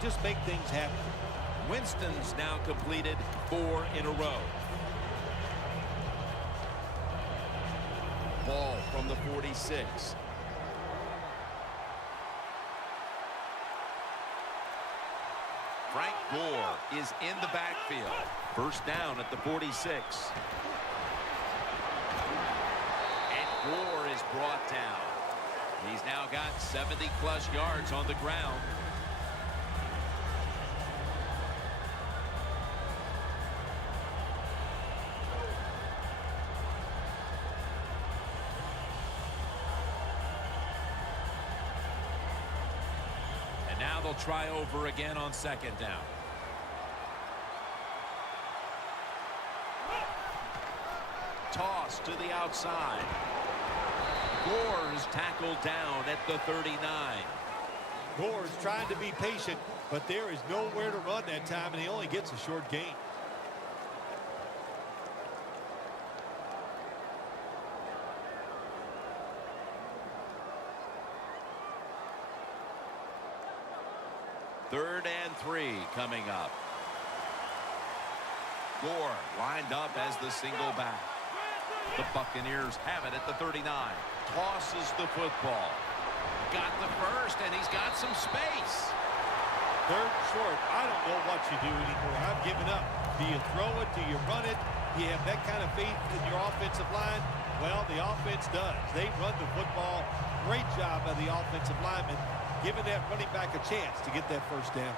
just make things happen. Winston's now completed 4 in a row. Ball from the 46. Frank Gore is in the backfield. First down at the 46. And Gore is brought down. He's now got 70-plus yards on the ground. Now they'll try over again on second down. Toss to the outside. Gore's tackled down at the 39. Gore's trying to be patient, but there is nowhere to run that time, and he only gets a short gain. Third and 3 coming up. Gore lined up as the single back. The Buccaneers have it at the 39. Tosses the football. Got the first, and he's got some space. Third and short. I don't know what you do anymore. I've given up. Do you throw it? Do you run it? Do you have that kind of faith in your offensive line? Well, the offense does. They run the football. Great job by the offensive lineman, giving that running back a chance to get that first down.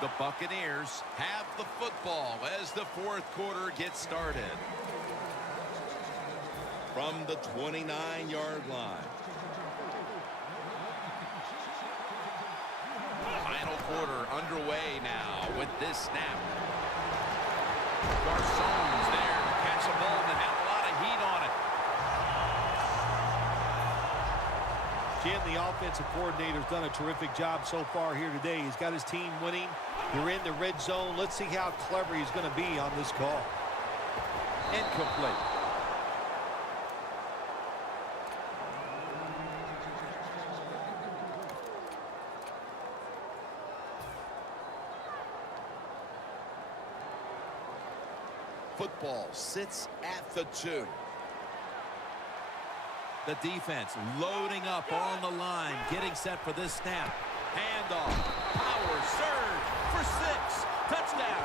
The Buccaneers have the football as the fourth quarter gets started. From the 29-yard line. Final quarter underway now with this snap. Garçon's there to catch the ball that had a lot of heat on it. Jim, the offensive coordinator's done a terrific job so far here today. He's got his team winning. They're in the red zone. Let's see how clever he's going to be on this call. Incomplete. Football sits at the 2. The defense loading up on the line, getting set for this snap. Handoff, power surge for 6, touchdown.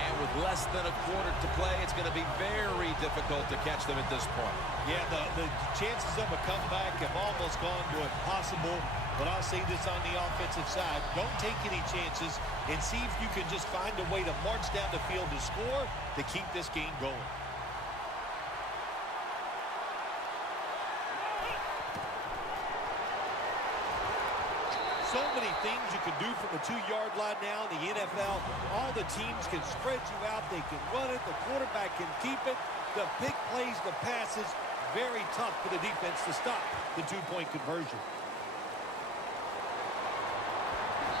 And with less than a quarter to play, it's going to be very difficult to catch them at this point. Yeah, the chances of a comeback have almost gone to impossible. But I'll say this on the offensive side. Don't take any chances and see if you can just find a way to march down the field to score to keep this game going. So many things you can do from the 2-yard line now in the NFL. All the teams can spread you out. They can run it. The quarterback can keep it. The big plays, the passes, very tough for the defense to stop the 2-point conversion.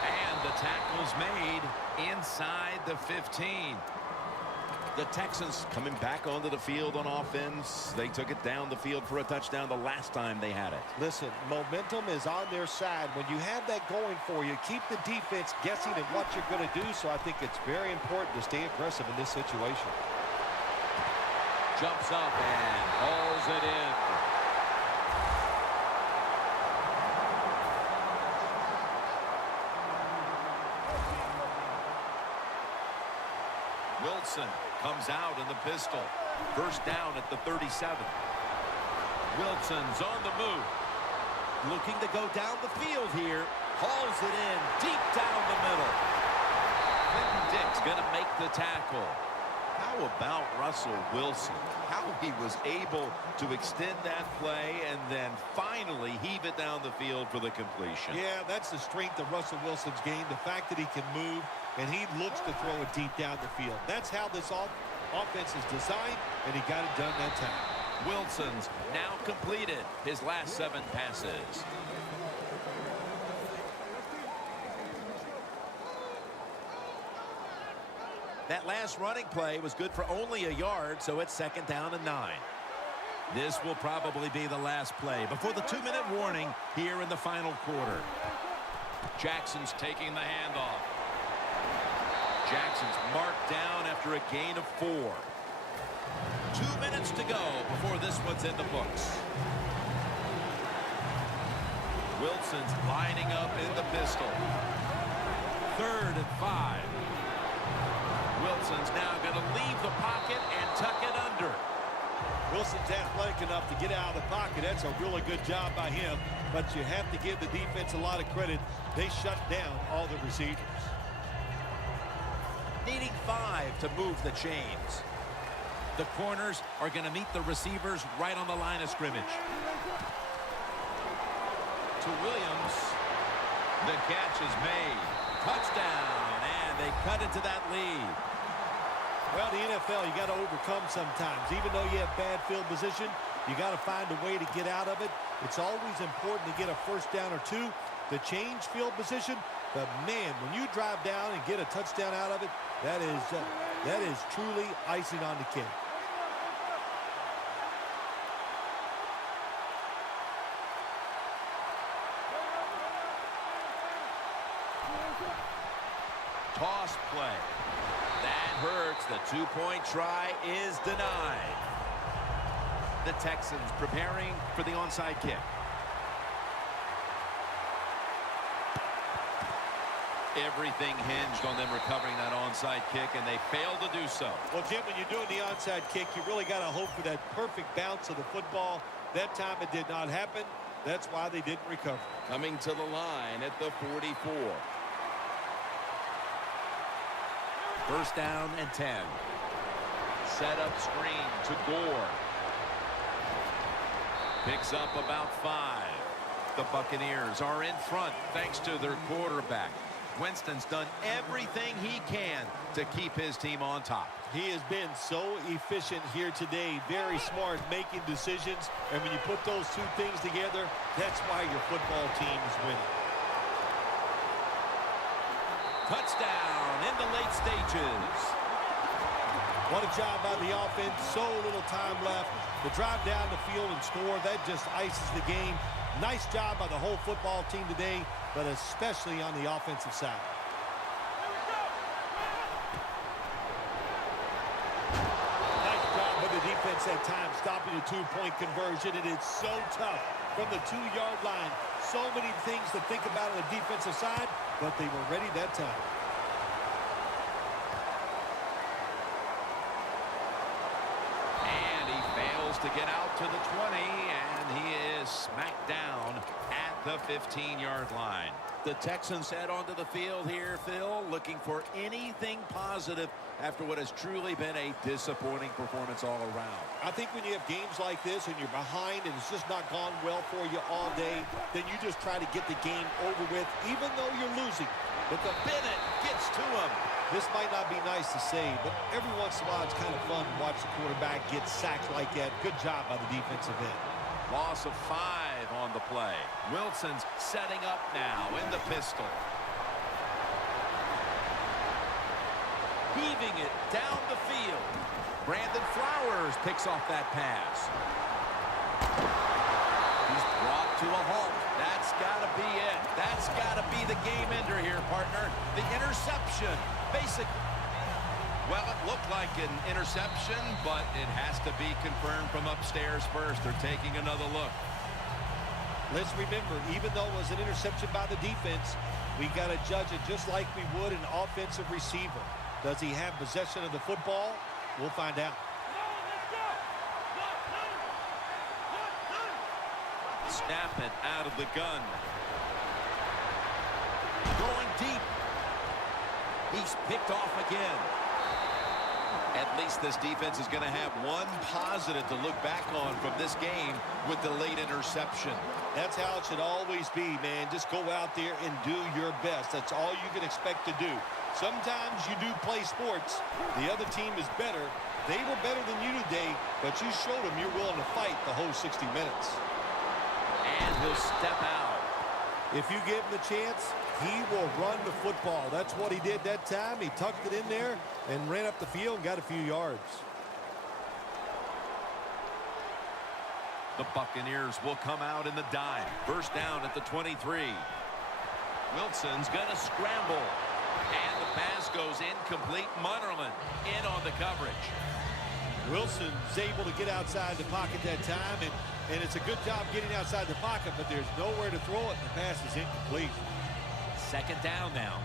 And the tackle's made inside the 15. The Texans coming back onto the field on offense. They took it down the field for a touchdown the last time they had it. Listen, momentum is on their side. When you have that going for you, keep the defense guessing at what you're going to do. So I think it's very important to stay aggressive in this situation. Jumps up and hauls it in. Wilson comes out in the pistol. First down at the 37. Wilson's on the move. Looking to go down the field here. Hauls it in deep down the middle. Clinton Dick's going to make the tackle. How about Russell Wilson? How he was able to extend that play and then finally heave it down the field for the completion. Yeah, that's the strength of Russell Wilson's game. The fact that he can move and he looks to throw it deep down the field. That's how this offense is designed, and he got it done that time. Wilson's now completed his last 7 passes. That last last running play was good for only a yard, so it's 2nd down and 9. This will probably be the last play before the 2-minute warning here in the final quarter. Jackson's taking the handoff. Jackson's marked down after a gain of 4. 2 minutes to go before this one's in the books. Wilson's lining up in the pistol. 3rd and 5. Wilson's now going to leave the pocket and tuck it under. Wilson's athletic enough to get out of the pocket. That's a really good job by him. But you have to give the defense a lot of credit. They shut down all the receivers. Needing 5 to move the chains. The corners are going to meet the receivers right on the line of scrimmage. To Williams. The catch is made. Touchdown. And they cut into that lead. Well, the NFL, you got to overcome sometimes. Even though you have bad field position, you got to find a way to get out of it. It's always important to get a 1st down or 2 to change field position. But, man, when you drive down and get a touchdown out of it, that is truly icing on the cake. Toss play. That hurts. The 2-point try is denied. The Texans preparing for the onside kick. Everything hinged on them recovering that onside kick, and they failed to do so. Well, Jim, when you're doing the onside kick, you really got to hope for that perfect bounce of the football. That time it did not happen. That's why they didn't recover. Coming to the line at the 44. 1st down and 10. Set up screen to Gore. Picks up about 5. The Buccaneers are in front thanks to their quarterback. Winston's done everything he can to keep his team on top. He has been so efficient here today. Very smart making decisions. And when you put those 2 things together, that's why your football team is winning. Touchdown in the late stages. What a job by the offense. So little time left to drive down the field and score. That just ices the game. Nice job by the whole football team today, but especially on the offensive side. Nice job by the defense that time, stopping the 2-point conversion. It is so tough from the 2-yard line. So many things to think about on the defensive side, but they were ready that time. And he fails to get out to the 20, and he is smacked down at the 15-yard line. The Texans head onto the field here, Phil, looking for anything positive after what has truly been a disappointing performance all around. I think when you have games like this and you're behind and it's just not gone well for you all day, then you just try to get the game over with, even though you're losing. But the Bennett gets to him. This might not be nice to say, but every once in a while it's kind of fun to watch the quarterback get sacked like that. Good job by the defensive end. Loss of 5 on the play. Wilson's setting up now in the pistol. Heaving it down the field. Brandon Flowers picks off that pass. He's brought to a halt. That's got to be it. That's got to be the game ender here, partner. The interception, basically. Well, it looked like an interception, but it has to be confirmed from upstairs first. They're taking another look. Let's remember, even though it was an interception by the defense, we got to judge it just like we would an offensive receiver. Does he have possession of the football? We'll find out. Snap it out of the gun. Going deep. He's picked off again. At least this defense is going to have one positive to look back on from this game with the late interception. That's how it should always be, man. Just go out there and do your best. That's all you can expect to do. Sometimes you do play sports. The other team is better. They were better than you today, but you showed them you're willing to fight the whole 60 minutes. And he'll step out. If you give him the chance, He will run the football. That's what he did that time. He tucked it in there and ran up the field and got a few yards. The Buccaneers will come out in the dime. First down at the 23. Wilson's going to scramble. And the pass goes incomplete. Munnerlyn in on the coverage. Wilson's able to get outside the pocket that time, and it's a good job getting outside the pocket, but there's nowhere to throw it, and the pass is incomplete. Second down now.